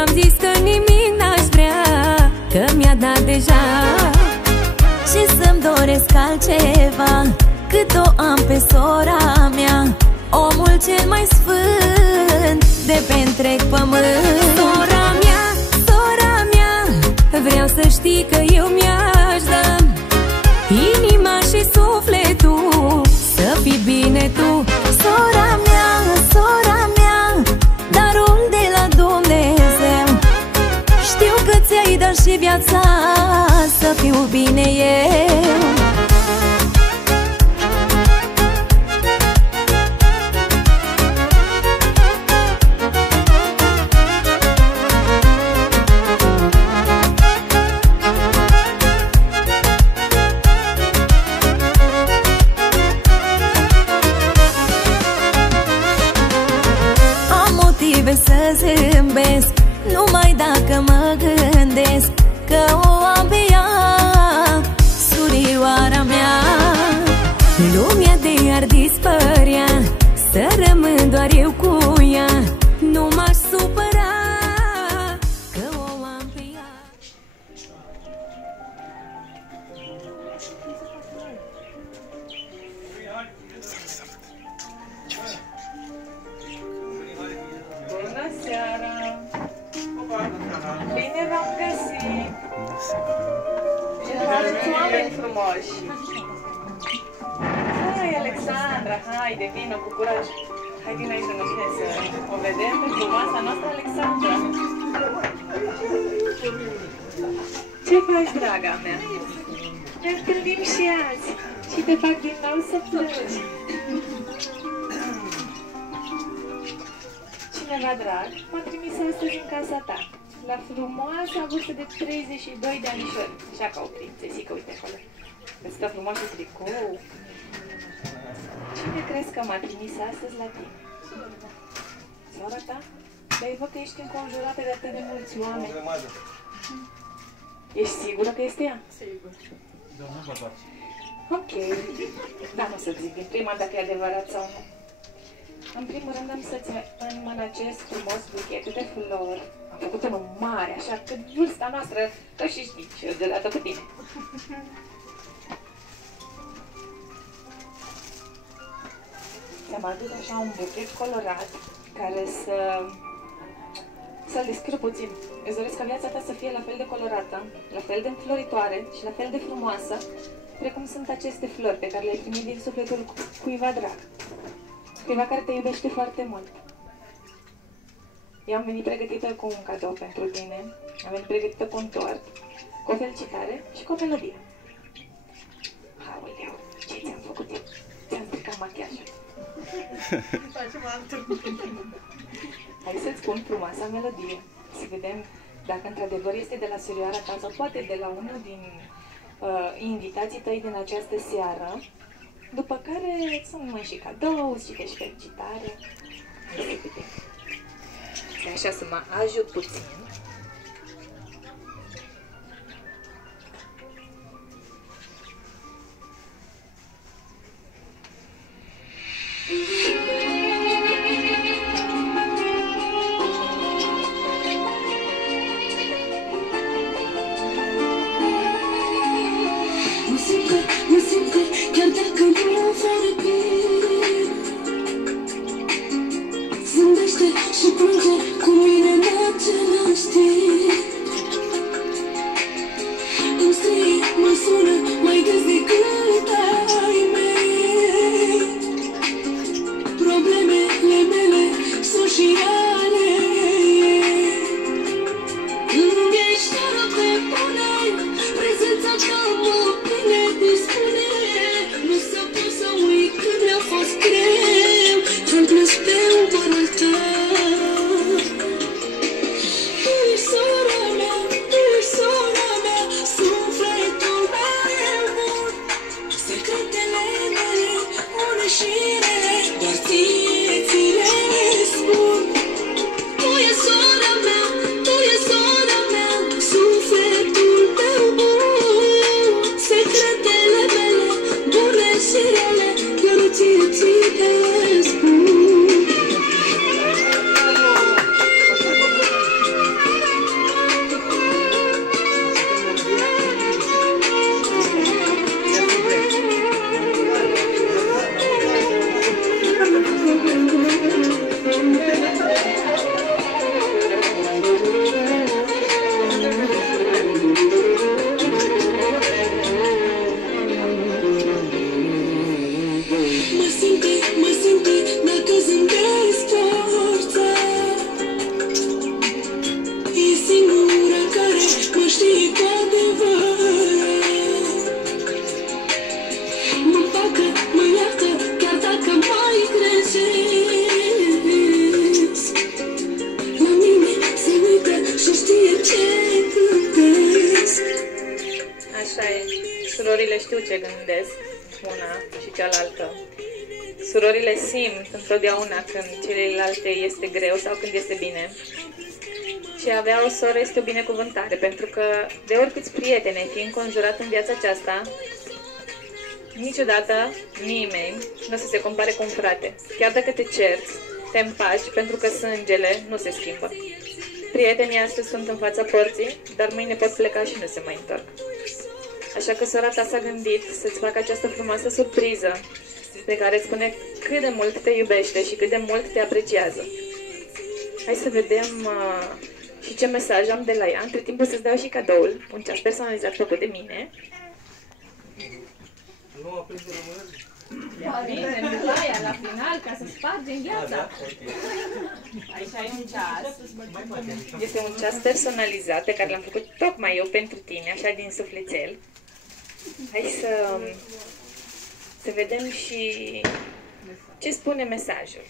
I-am zis că nimic n-aș vrea, că mi-a dat deja. Și să-mi doresc altceva, cât o am pe sora mea, omul cel mai sfânt de pe întreg pământ. Sora mea, vreau să știi că eu mi-aș da inima și sufletul, să fii bine tu. Sora mea, darul de la Dumnezeu. Știu că ți-ai dat și viața, să fiu bine eu. Să zâmbesc numai dacă mă gândesc că o am pe ea, surioara mea. Lumea de ar dispărea, să rămân doar eu cu ea. Nu m-aș supăra că o am pe ea. Bună seara! Bine v-am găsit! Ce faceți, oameni frumoși! Hai, Alexandra, haide, vină cu curaj! Hai, vină aici în mine să o vedem pe frumoasa noastră Alexandra! Ce faci, draga mea? Ne întâlnim și azi și te fac din nou să plângi! Cineva drag m-a trimis astăzi în casa ta, la frumoasa vârstă de 32 de anișori, așa ca o prințesică, uite acolo. Îți stă frumoasă tricou. Cine crezi că m-a trimis astăzi la tine? Sora ta? Dar văd că ești înconjurată de atât de mulți oameni. Ești sigură că este ea? Sigur. Ok. Dar nu să zic din prima dacă e adevărat sau nu. În primul rând am să-ți înmânăcesc frumos buchetul de flori. Am făcut unul mare, așa că vârsta noastră, tot și știi, și eu deodată cu tine. Ți-am adus așa un buchet colorat, care să-l descriu puțin. Îți doresc ca viața ta să fie la fel de colorată, la fel de înfloritoare și la fel de frumoasă, precum sunt aceste flori pe care le-ai primit din sufletul cuiva drag. Cuiva care te iubește foarte mult. Eu am venit pregătită cu un cadou pentru tine, am venit pregătită cu un tort, cu o felicitare și cu o melodie. Aoleu, ce ți-am făcut eu? Ți-am stricat machiajul. Hai să-ți spun frumoasa melodie, să vedem dacă într-adevăr este de la surioara ta sau poate de la unul din invitații tăi din această seară. După care îți mai și cadou, și te-și felicitare. Așa să mă ajut puțin. Sorry. știu ce gândesc una și cealaltă. Surorile simt întotdeauna când celelalte este greu sau când este bine. Și a avea o soră este o binecuvântare, pentru că de oricâți prieteni ai fi înconjurat în viața aceasta, niciodată nimeni nu o să se compare cu un frate. Chiar dacă te cerți, te împaci, pentru că sângele nu se schimbă. Prietenii astăzi sunt în fața porții, dar mâine pot pleca și nu se mai întorc. Așa că sora ta s-a gândit să-ți facă această frumoasă surpriză pe care îți spune cât de mult te iubește și cât de mult te apreciază. Hai să vedem și ce mesaj am de la ea. Între timp o să-ți dau și cadoul, un ceas personalizat făcut de mine. Nu aprinde rămânări? Bine, Mihai, la final, ca să spargem viața. Aici ai un ceas. Este un ceas personalizat pe care l-am făcut tocmai eu pentru tine, așa din sufletel. Hai să vedem și ce spune mesajul.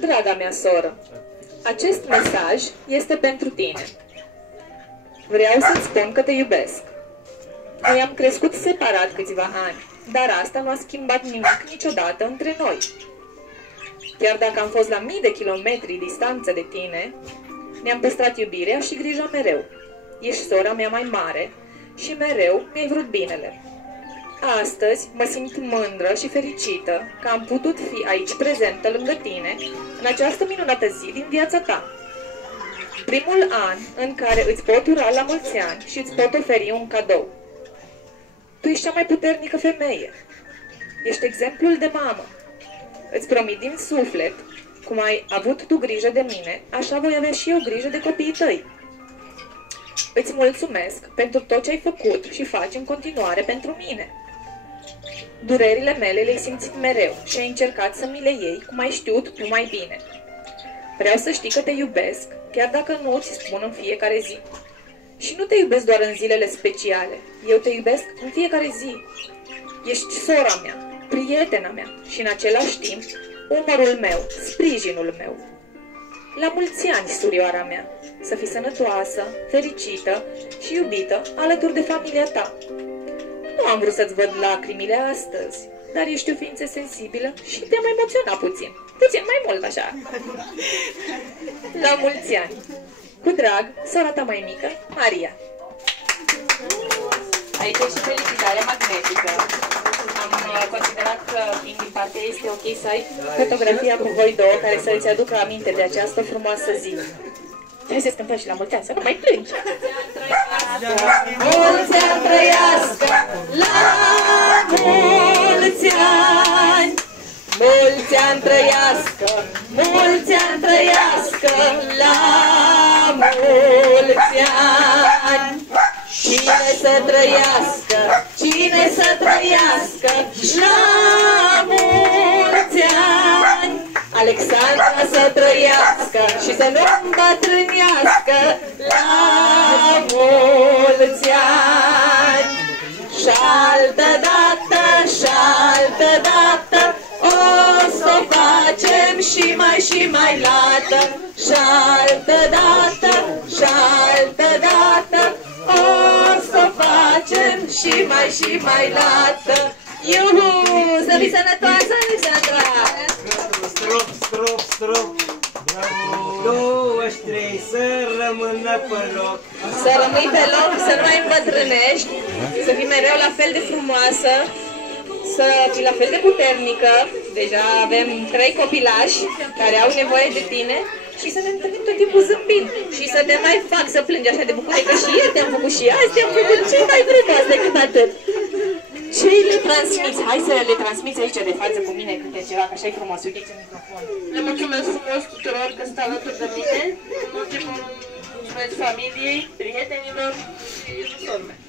Draga mea soră, acest mesaj este pentru tine. Vreau să-ți spun că te iubesc. Noi am crescut separat câțiva ani, dar asta nu a schimbat nimic niciodată între noi. Chiar dacă am fost la mii de kilometri distanță de tine, ne-am păstrat iubirea și grija mereu. Ești sora mea mai mare și mereu mi-ai vrut binele. Astăzi mă simt mândră și fericită că am putut fi aici prezentă lângă tine în această minunată zi din viața ta. Primul an în care îți pot ura la mulți ani și îți pot oferi un cadou. Tu ești cea mai puternică femeie. Ești exemplul de mamă. Îți promit din suflet, cum ai avut tu grijă de mine, așa voi avea și eu grijă de copiii tăi. Îți mulțumesc pentru tot ce ai făcut și faci în continuare pentru mine. Durerile mele le-ai simțit mereu și ai încercat să mi le iei cum ai știut tu mai bine. Vreau să știi că te iubesc, chiar dacă nu ți spun în fiecare zi. Și nu te iubesc doar în zilele speciale, eu te iubesc în fiecare zi. Ești sora mea, prietena mea și în același timp umărul meu, sprijinul meu. La mulți ani, surioara mea, să fii sănătoasă, fericită și iubită alături de familia ta. Nu am vrut să-ți văd lacrimile astăzi, dar ești o ființă sensibilă și te-am emoționat puțin. Puțin mai mult, așa. La mulți ani. Cu drag, sora ta mai mică, Maria. Aici e și felicitarea magnetică. Am considerat că, fiind din partea, este ok să ai fotografia cu voi două care să îți aducă aminte de această frumoasă zi. Hai să-ți cântăm și la mulți ani, să nu mai plângi. Mulți ani trăiască, la mulți ani! Mulți ani trăiască, mulți ani trăiască, la mulți ani! Cine să trăiască, cine să trăiască, la mulți ani! Alexandra să trăiască și să nu îmbătrânească, la mulți ani! Și-altă dată, o să o facem și mai lată. Și-altă dată, o să o facem și mai lată. Iuhu! Să fii sănătoasă, Alexandra! Strop! Bravo! 23, să rămână pe loc! Să rămâi pe loc, să nu mai îmbătrânești, să fii mereu la fel de frumoasă, să fii la fel de puternică. Deja avem 3 copilași care au nevoie de tine și să ne întâlnim tot timpul zâmbind și să te mai fac să plângi așa de bucurie, că și ieri te-am făcut și azi te-am făcut cel mai frumos decât atât. Ce le transmiți? Hai să le transmiți aici de față cu mine câte ceva, că așa-i frumos. Uite-ți în microfon. Le mulțumesc frumos tuturor că stă alături de mine. În ultimul rând, mulțumesc familiei, prietenilor și iubiților mei.